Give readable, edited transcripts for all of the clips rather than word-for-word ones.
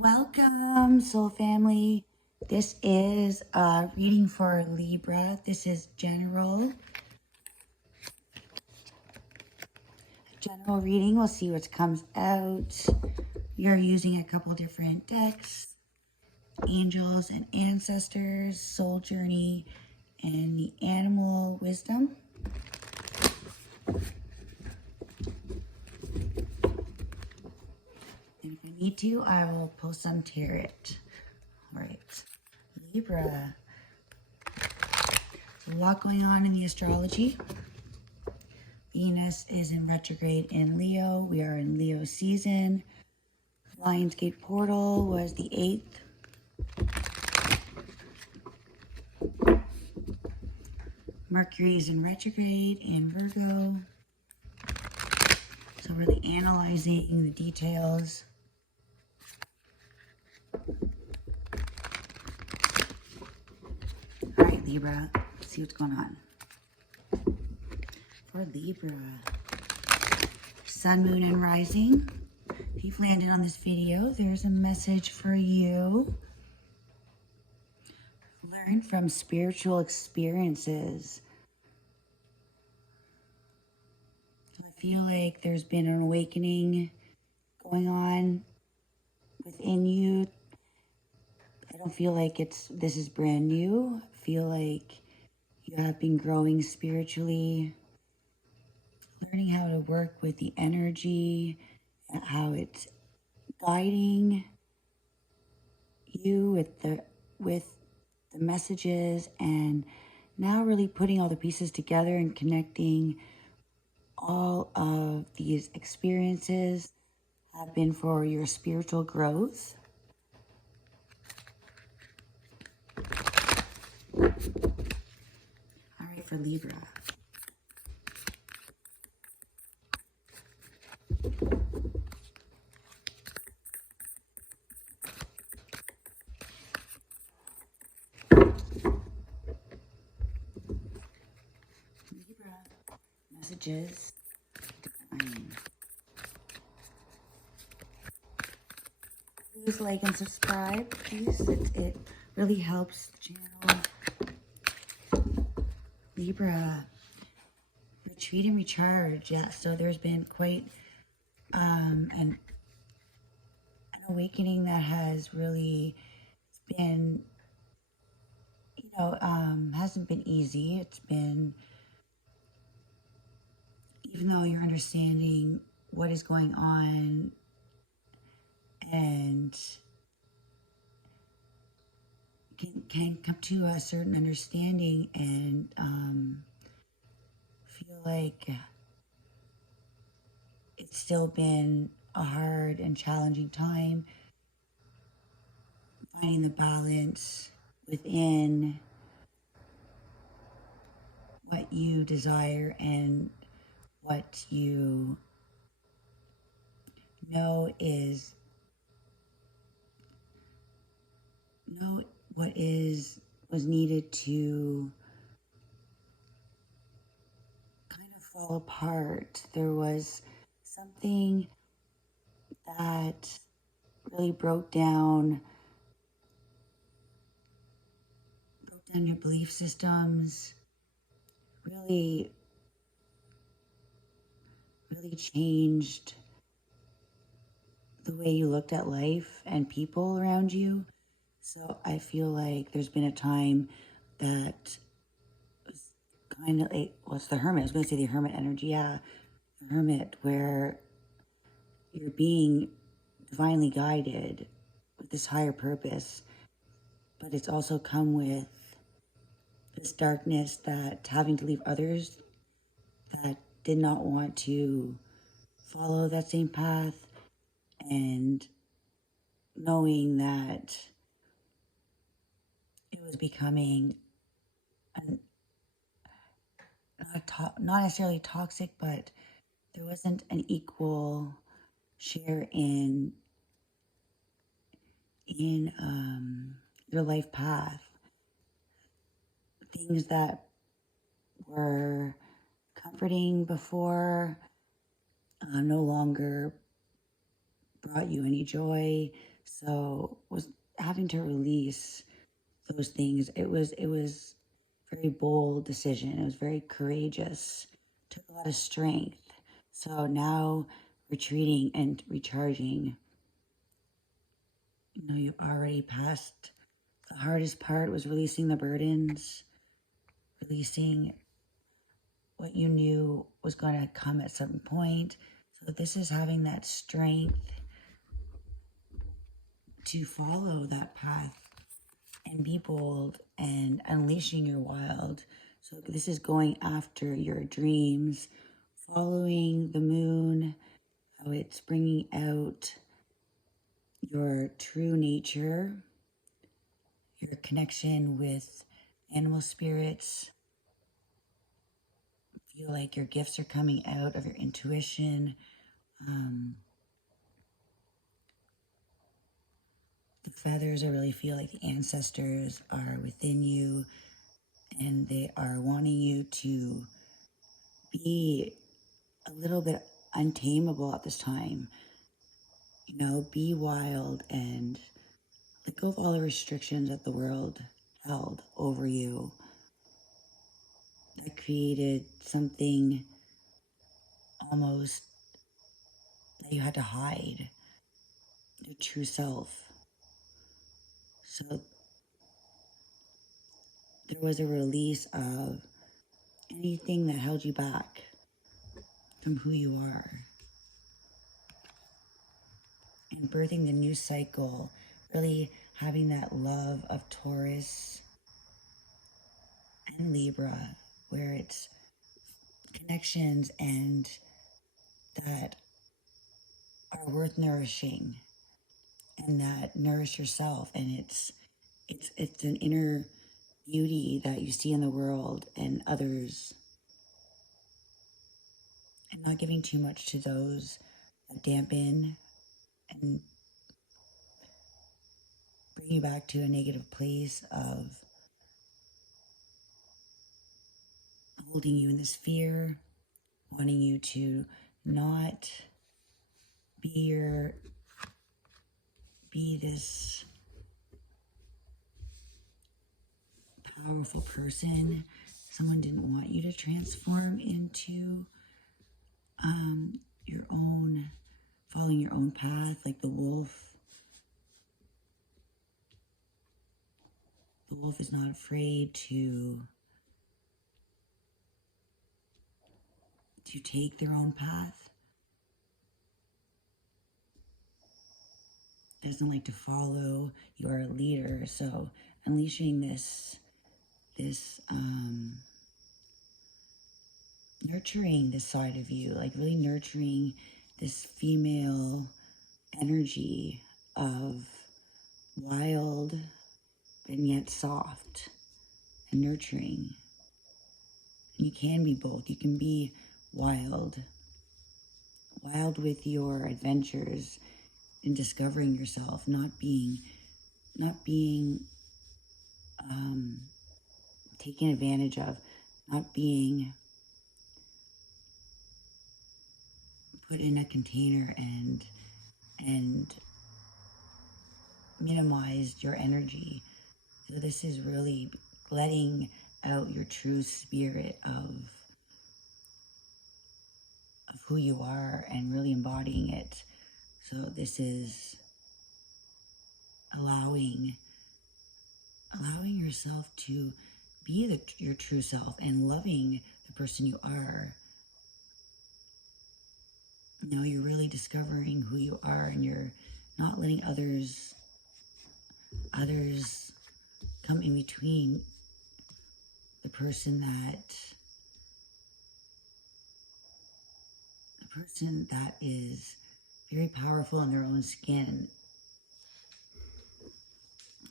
Welcome, soul family. This is a reading for Libra. This is general reading. We'll see what comes out. You're using a couple different decks: angels and ancestors, soul journey, and the animal wisdom. And if I need to, I will pull some tarot. All right, Libra. There's a lot going on in the astrology. Venus is in retrograde in Leo. We are in Leo season. Lionsgate portal was the 8th. Mercury is in retrograde in Virgo. So really analyzing the details. All right, Libra, let's see what's going on. For Libra, Sun, Moon, and Rising. If you've landed on this video, there's a message for you. Learn from spiritual experiences. I feel like there's been an awakening going on within you. I don't feel like this is brand new. I feel like you have been growing spiritually, learning how to work with the energy, how it's guiding you with the messages, and now really putting all the pieces together and connecting all of these experiences have been for your spiritual growth. All right, for Libra. Libra messages. Please like and subscribe, please. It really helps the channel. Libra, retreat and recharge. Yeah, so there's been quite an awakening that has really been, hasn't been easy. It's been, even though you're understanding what is going on and can come to a certain understanding and feel like it's still been a hard and challenging time finding the balance within what you desire and what you know was needed to kind of fall apart. There was something that really broke down your belief systems, really changed the way you looked at life and people around you. So I feel like there's been a time that was kind of like, well, it's the Hermit. I was going to say the Hermit energy. Yeah, the Hermit, where you're being divinely guided with this higher purpose, but it's also come with this darkness that having to leave others that did not want to follow that same path, and knowing that it was becoming not necessarily toxic, but there wasn't an equal share in your life path. Things that were comforting before no longer brought you any joy. So was having to release those things. It was very bold decision. It was very courageous. Took a lot of strength. So now retreating and recharging. You've already passed the hardest part was releasing the burdens, releasing what you knew was going to come at some point. So this is having that strength to follow that path and be bold and unleashing your wild. So this is going after your dreams, following the moon, how it's bringing out your true nature, your connection with animal spirits. Feel like your gifts are coming out of your intuition. The feathers, I really feel like the ancestors are within you and they are wanting you to be a little bit untamable at this time. Be wild and let go of all the restrictions that the world held over you that created something almost that you had to hide, your true self. So there was a release of anything that held you back from who you are. And birthing the new cycle, really having that love of Taurus and Libra, where it's connections and that are worth nourishing and that nourish yourself. And it's an inner beauty that you see in the world and others, and not giving too much to those that dampen and bring you back to a negative place of holding you in this fear, wanting you to not be this powerful person. Someone didn't want you to transform into your own, following your own path, like the wolf. The wolf is not afraid to take their own path. Doesn't like to follow. You are a leader, so unleashing this nurturing this side of you, like really nurturing this female energy of wild and yet soft and nurturing. And you can be both. You can be wild with your adventures in discovering yourself, not being taken advantage of, not being put in a container and minimized your energy. So this is really letting out your true spirit of who you are and really embodying it. So this is allowing yourself to be your true self and loving the person you are. Now you're really discovering who you are, and you're not letting others come in between the person that is very powerful in their own skin.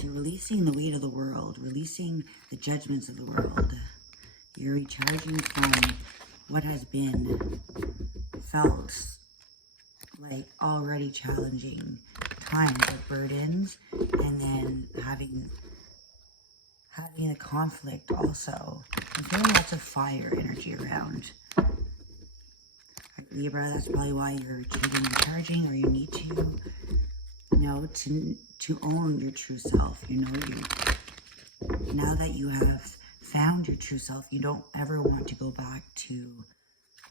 You're releasing the weight of the world, releasing the judgments of the world. You're recharging from what has been felt like already challenging times of burdens, and then having the conflict also. I'm feeling lots of fire energy around. Libra, that's probably why you're retreating and charging, or you need to. know, to own your true self. You know, now that you have found your true self, you don't ever want to go back to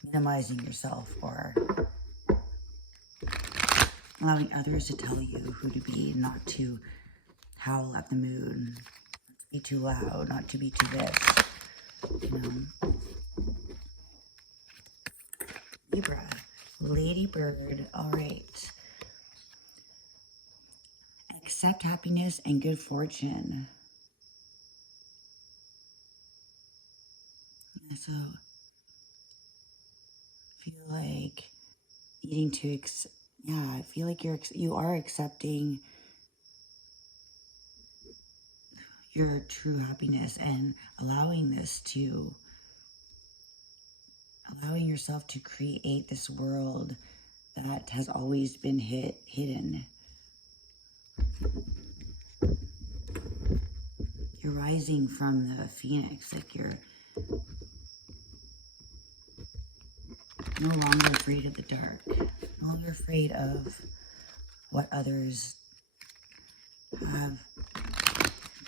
minimizing yourself or allowing others to tell you who to be, not to howl at the moon, not to be too loud, not to be too this, you know. Libra, Ladybird, all right. Accept happiness and good fortune. Yeah, so feel like needing to, I feel like you are accepting your true happiness and allowing yourself to create this world that has always been hidden. You're rising from the phoenix, like you're no longer afraid of the dark, no longer afraid of what others have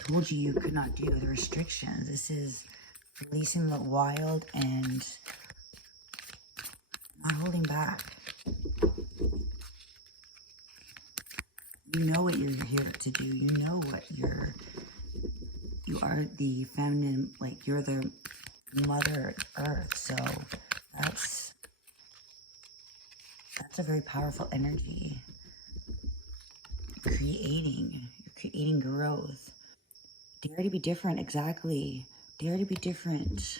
told you could not do, the restrictions. This is releasing the wild and not holding back. You know what you're here to do. You know what you are the feminine, like you're the Mother Earth. So that's a very powerful energy. You're creating growth. Dare to be different, exactly. Dare to be different.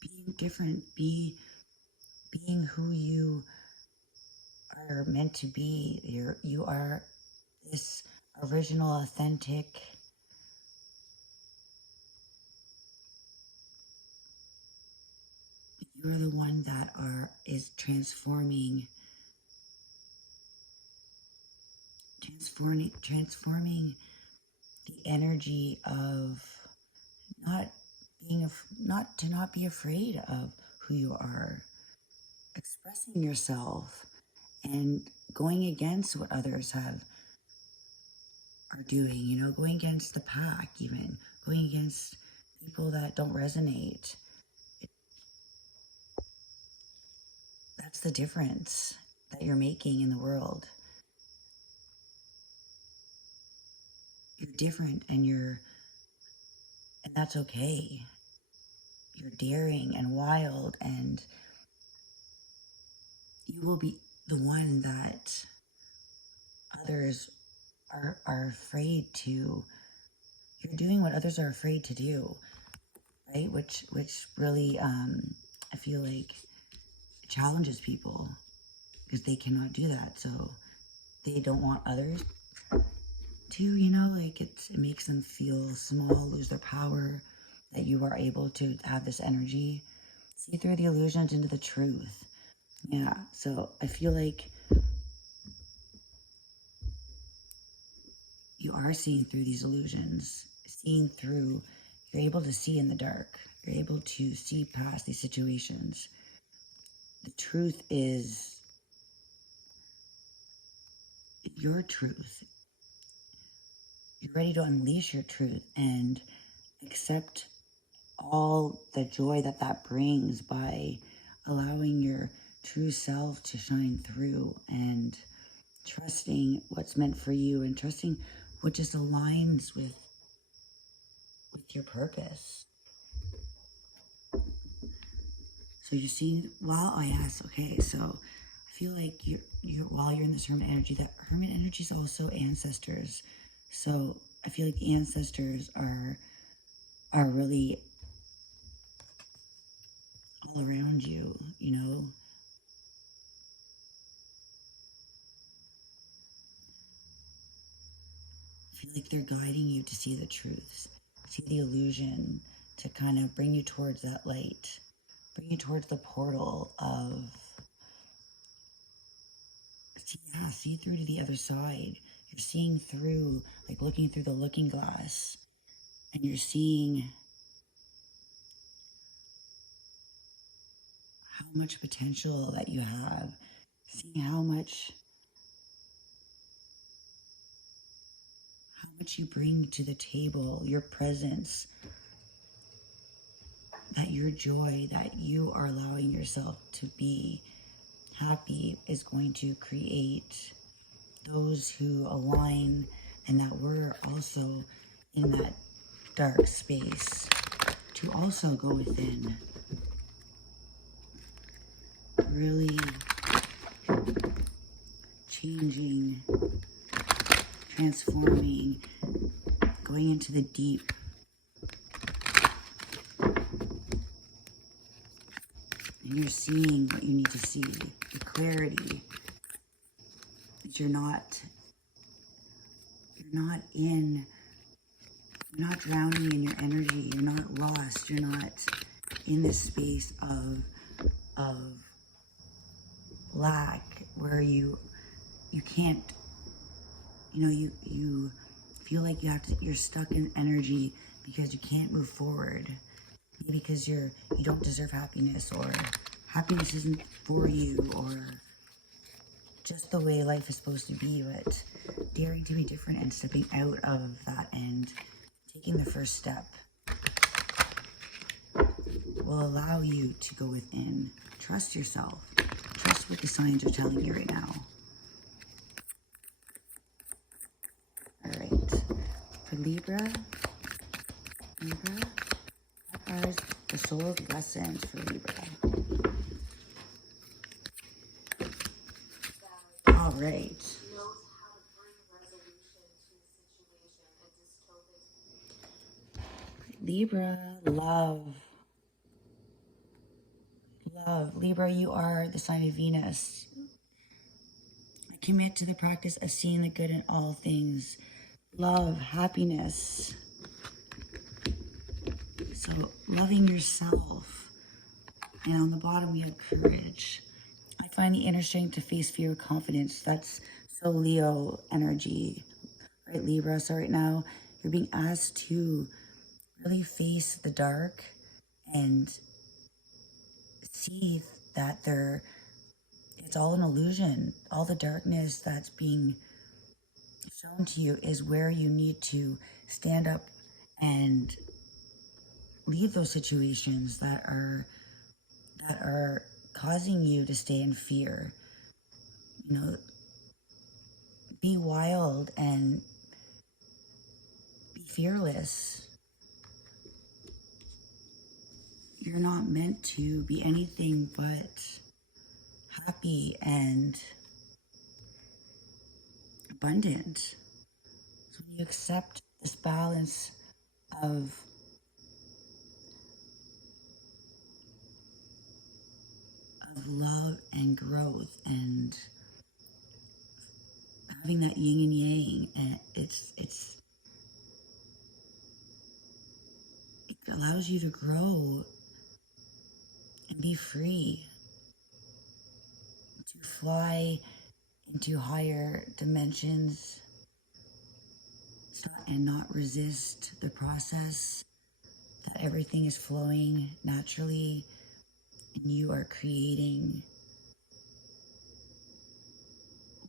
Being different, being who you are meant to be. You are this original, authentic, you're the one that is transforming the energy of not be afraid of who you are, expressing yourself and going against what others are doing, you know, going against the pack, even going against people that don't resonate. That's the difference that you're making in the world. You're different and that's okay. You're daring and wild, and you will be the one that others are afraid to. You're doing what others are afraid to do, right? Which really, I feel like challenges people because they cannot do that. So they don't want others to, you know, like it makes them feel small, lose their power, that you are able to have this energy, see through the illusions into the truth. Yeah, so I feel like you are seeing through these illusions, you're able to see in the dark. You're able to see past these situations. The truth is your truth. You're ready to unleash your truth and accept all the joy that brings by allowing your true self to shine through and trusting what's meant for you and trusting what just aligns with your purpose. So you see, while I ask, okay, so I feel like while you're in this hermit energy, that hermit energy is also ancestors. So I feel like the ancestors are really all around you, you know. I feel like they're guiding you to see the truths, see the illusion, to kind of bring you towards that light, bring you towards the portal of, see through to the other side. You're seeing through, like looking through the looking glass, and you're seeing how much potential that you have, seeing how much you bring to the table, your presence, that your joy, that you are allowing yourself to be happy is going to create those who align, and that we're also in that dark space to also go within, really changing, transforming, going into the deep. And you're seeing what you need to see, the clarity that you're not drowning in your energy, you're not lost, you're not in this space of lack where you can't, you feel like you're stuck in energy because you can't move forward, maybe because you don't deserve happiness, or happiness isn't for you, or just the way life is supposed to be. But daring to be different and stepping out of that and taking the first step will allow you to go within. Trust yourself. Trust what the signs are telling you right now. All right. For Libra, what are the soul's lessons for Libra? All right. Libra, love. Libra, you are the sign of Venus. Commit to the practice of seeing the good in all things. Love, happiness. So loving yourself. And on the bottom we have courage. I find the inner strength to face fear with confidence. That's so Leo energy, right, Libra? So right now you're being asked to really face the dark and see that it's all an illusion. All the darkness that's being shown to you is where you need to stand up and leave those situations that are causing you to stay in fear. Be wild and be fearless. You're not meant to be anything but happy and abundant. So when you accept this balance of love and growth and having that yin and yang, and it allows you to grow and be free to fly into higher dimensions and not resist the process, that everything is flowing naturally and you are creating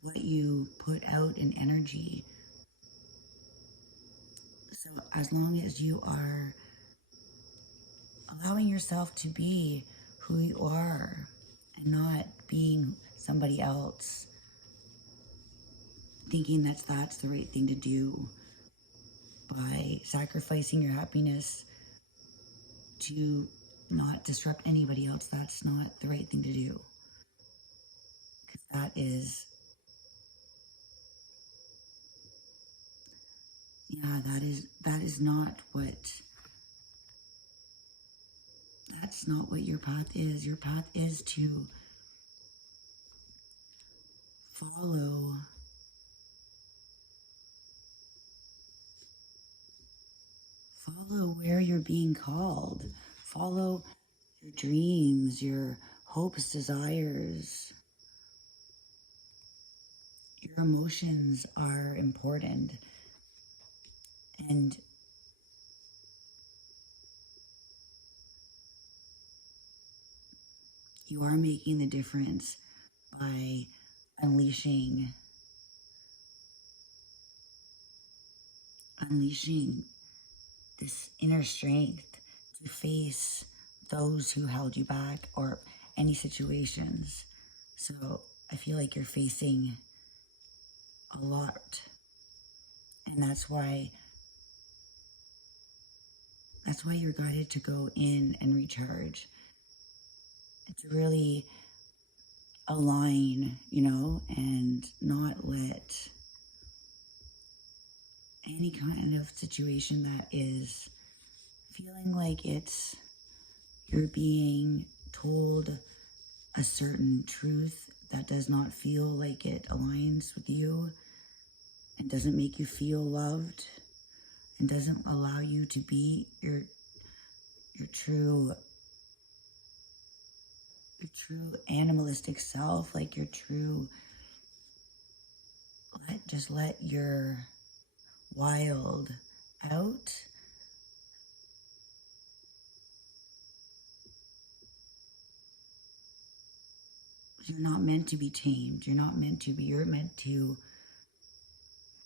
what you put out in energy. So as long as you are allowing yourself to be who you are and not being somebody else, thinking that's the right thing to do by sacrificing your happiness to not disrupt anybody else, that's not the right thing to do. Because that is not that's not what your path is. Your path is to follow where you're being called. Follow your dreams, your hopes, desires. Your emotions are important. And you are making the difference by unleashing this inner strength to face those who held you back or any situations. So I feel like you're facing a lot, and that's why you're guided to go in and recharge, and to really align, and not let any kind of situation that is feeling like you're being told a certain truth that does not feel like it aligns with you and doesn't make you feel loved and doesn't allow you to be your true animalistic self, like your true, just let your wild out. You're not meant to be tamed. You're meant to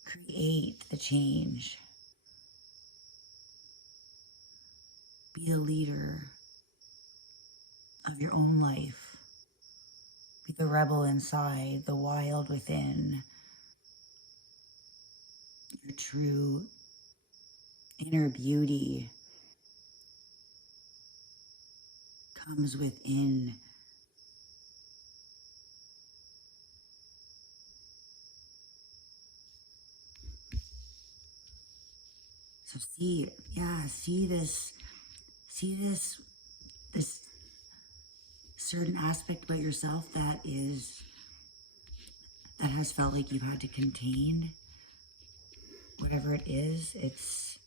create the change. Be the leader of your own life. Be the rebel inside, the wild within. Your true inner beauty comes within. So see this certain aspect about yourself that has felt like you've had to contain. Whatever it is, it's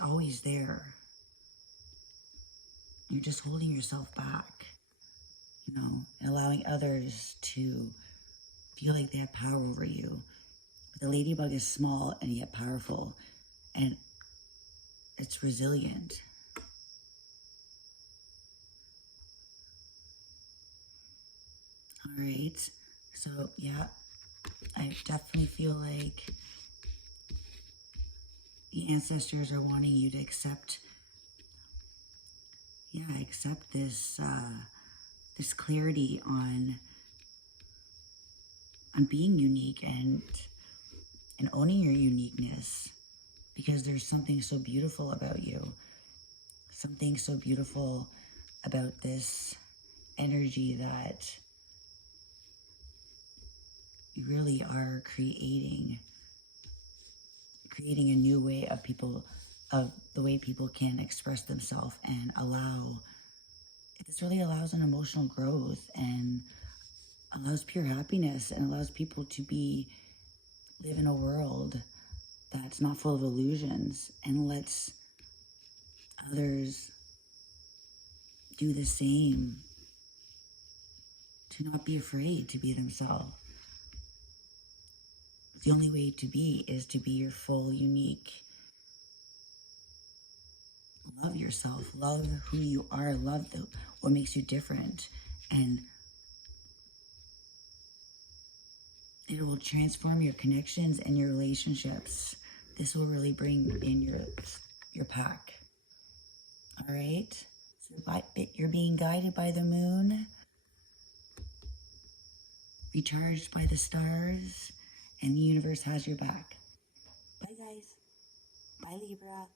always there. You're just holding yourself back, allowing others to feel like they have power over you. But the ladybug is small and yet powerful, and it's resilient. All right, so yeah, I definitely feel like the ancestors are wanting you to accept this clarity on being unique and owning your uniqueness, because there's something so beautiful about you, something so beautiful about this energy that you really are creating a new way of the way people can express themselves, and this really allows an emotional growth and allows pure happiness, and allows people to live in a world that's not full of illusions, and lets others do the same, to not be afraid to be themselves. The only way to be is to be your full, unique. Love yourself, love who you are, love what makes you different, and it will transform your connections and your relationships. This will really bring in your pack. All right? So you're being guided by the moon, recharged by the stars, and the universe has your back. Bye, guys. Bye, Libra.